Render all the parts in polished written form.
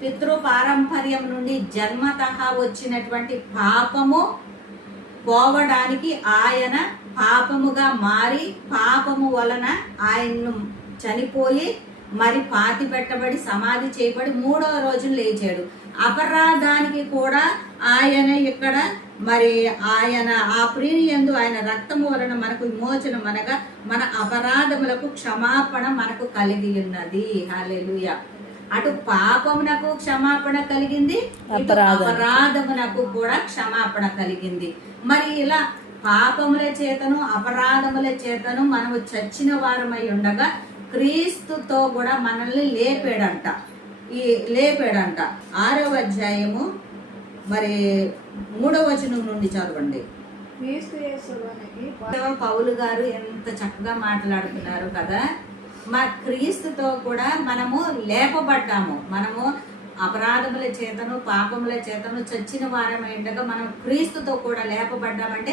పితృ పారంపర్యం నుండి జన్మతః వచ్చినటువంటి పాపము పోవడానికి ఆయన పాపముగా మారి పాపము వలన ఆయన్ను చనిపోయి మరి పాతి పెట్టబడి సమాధి చేయబడి 3వ రోజు లేచాడు. అపరాధానికి కూడా ఆయన ఇక్కడ మరి ఆయన ఆ ప్రియుని యందు ఆయన రక్తము వలన మనకు విమోచనం అనగా మన అపరాధములకు క్షమాపణ మనకు కలిగి ఉన్నది. హల్లెలూయా. అటు పాపమునకు క్షమాపణ కలిగింది, ఇటు అపరాధమునకు కూడా క్షమాపణ కలిగింది. మరి ఇలా పాపముల చేతను అపరాధముల చేతను మనము చచ్చిన వారమై ఉండగా క్రీస్తుతో కూడా మనల్ని లేపాడంట. 6వ అధ్యాయము మరి 3వ వచనం నుండి చదవండి. పౌలు గారు ఎంత చక్కగా మాట్లాడుతున్నారు కదా. మా క్రీస్తుతో కూడా మనము లేపబడ్డాము. మనము అపరాధముల చేతను పాపముల చేతను చచ్చిన వారమై ఉండగా మనం క్రీస్తుతో కూడా లేపబడ్డామంటే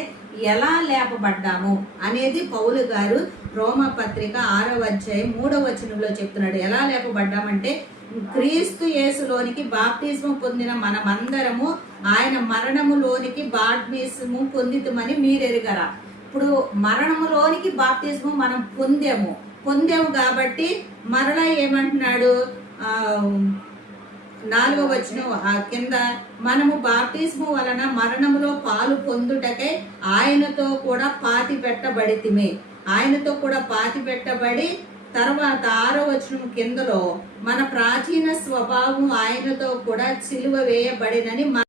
ఎలా లేపబడ్డాము అనేది పౌలు గారు రోమపత్రిక 6వ అధ్యాయం 3వ వచనంలో చెప్తున్నాడు. ఎలా లేపబడ్డామంటే క్రీస్తు యేసులోనికి బాప్తిస్మం పొందిన మనమందరము ఆయన మరణములోనికి బాప్తిస్మం పొందితమని మీరెరుగరా. ఇప్పుడు మరణములోనికి బాప్తిస్మం మనం పొందాము కాబట్టి మరలా ఏమంటున్నాడు 4వ వచనం కింద మనము బాప్తిస్ము వలన మరణములో పాలు పొందుటకై ఆయనతో కూడా పాతి పెట్టబడి తర్వాత 6వ వచనం కిందలో మన ప్రాచీన స్వభావం ఆయనతో కూడా సిలువ వేయబడినని